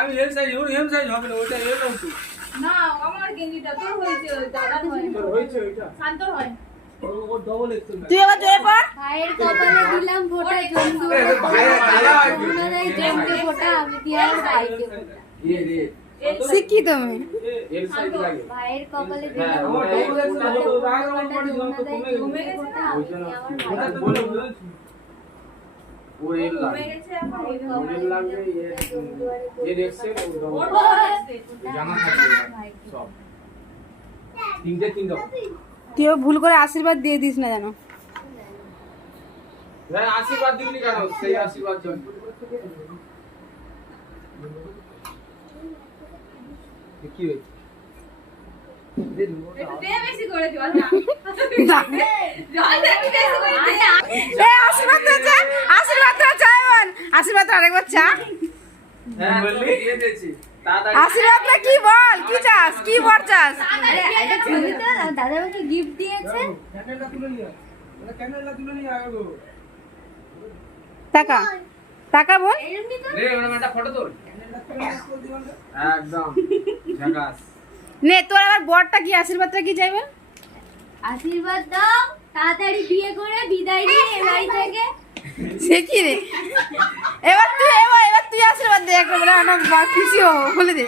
আমি এর সাইজ হবে না, ওইটা এর অংশ না আমার গেঞ্জিটা তোর হয়েছে, দাদা হয় তোর হয়েছে ওইটা শান্ত হয়। ও ডবল এক্সেল তুই আবার জোরে পড়। ভাইয়ের কপালে দিলাম ফোঁটা জমদু জমকে ফোঁটা আমি দিলাম ভাইকে ফোঁটা। শিখি তুমি এর সাইজ লাগে ভাইয়ের কপালে দিলাম আমার ডবল এক্সেল হলো জমকে ফোঁটা আমি আমার বলে ভাইকে ও এর কমে লাগে গেছে এখন ওই ওর লাগবে এর এক্সেল ও ডবল ওর বড় হয়েছে। জামা থাকবে সব তিনটে তুইও ভুল করে আশীর্বাদ দিয়ে দিস না জানো। হ্যাঁ আশীর্বাদ দিবি কেন, সেই আশীর্বাদ জন্য কি হয়েছে একটু দে বেশি করে জল না। জল দে একটু বেশি করে দে। এ আশীর্বাদ তো চা, আশীর্বাদ তো চাইবন, আশীর্বাদ তো আরেকবার চা। হ্যাঁ বললি দিয়ে দিয়েছি তাড়াতাড়ি আশীর্বাদ না কি বল, কি চাস, কি বর চাস? আরে এটা ছবি তো দাদা আমাকে গিফট দিয়েছে। ক্যান্ডেলটা তুলে নিয়ে ওটা ক্যান্ডেলটা তুলে নিয়ে আগে গো টাকা টাকা বল। এমনি তো রে ওটা একটা ফটো তোল একদম ঝাকাস নে তোর আবার বরটা কি আশীর্বাদটা কি চাইবে? আশীর্বাদ দাও তাড়াতাড়ি বিয়ে করে বিদায় নিয়ে এ বাড়ি থেকে। সে কি রে, এবার তুই আশীর্বাদ দে, একটা খুশি হবো বলে দে।